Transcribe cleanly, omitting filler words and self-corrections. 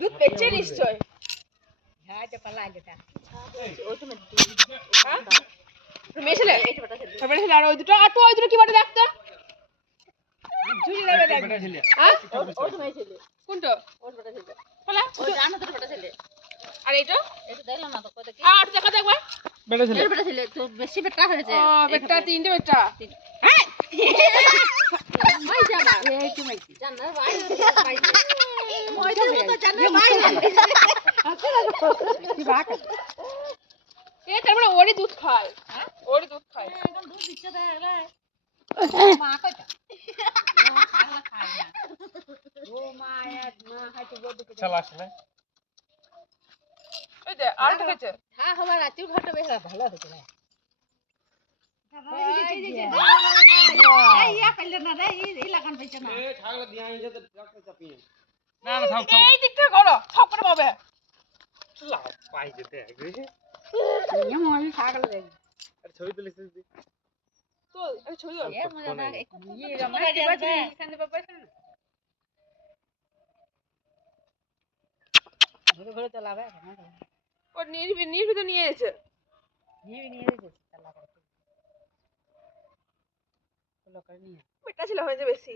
দুধ পেচ্ছে নিশ্চয়। হ্যাঁ এটা পালা যেটা ওই তো হ্যাঁ মেশলে তারপরে ছেলে আর ওই দুটো আর তো ওই দুটো কি বটে দেখতো ঝুড়ি লাগবে দেখ হ্যাঁ ওই তো মেশলে কোনটা ওই বটে ছেলে পালা ওই জানো তো বড় ছেলে আর এইটা এটা দেখলাম না তো কত কি আর দেখা দেখবা বেটা ছেলে বড় ছেলে তো বেশি বেটা হয়েছে ও বেটা তিনটে বেটা হ্যাঁ মাই জানা এই কি মাই জানা ভাই পাইছে মই তো জানা ভাই কি বাক এ তার মানে ওরই দুধ খায় হ্যাঁ ওরই দুধ খায় একদম দুধ দিচ্ছে দেখলে মা কইতা ও খালা খায় না ও মা হাইতে বড় চালা আসলে ওই যে আর দেখেছে হ্যাঁ আমার রাতের ঘরটা বেশ ভালো হতো না এই ইয়া কইলে না রে এই লাগান পাইছে না এ ছাগল দিয়া আইছে তো ডাক্তার চাপিয়ে না না থাক থাক এই দিকটা করো সব করে পাবে চলা পাই যেতে আগে নিয়ে মই ছাগল রে আরে ছবি তুলিস তুই তো এই ছবি দাও এর মজা না ইয়ে রমা কি বাজে এখানে বাবা ঘুরে ঘুরে চলাবে ও নির্বিত নিয়ে এসেছে নিয়ে যেতে চালা করে লোক নিয়ে বেটা ছিল হয়েছে বেশি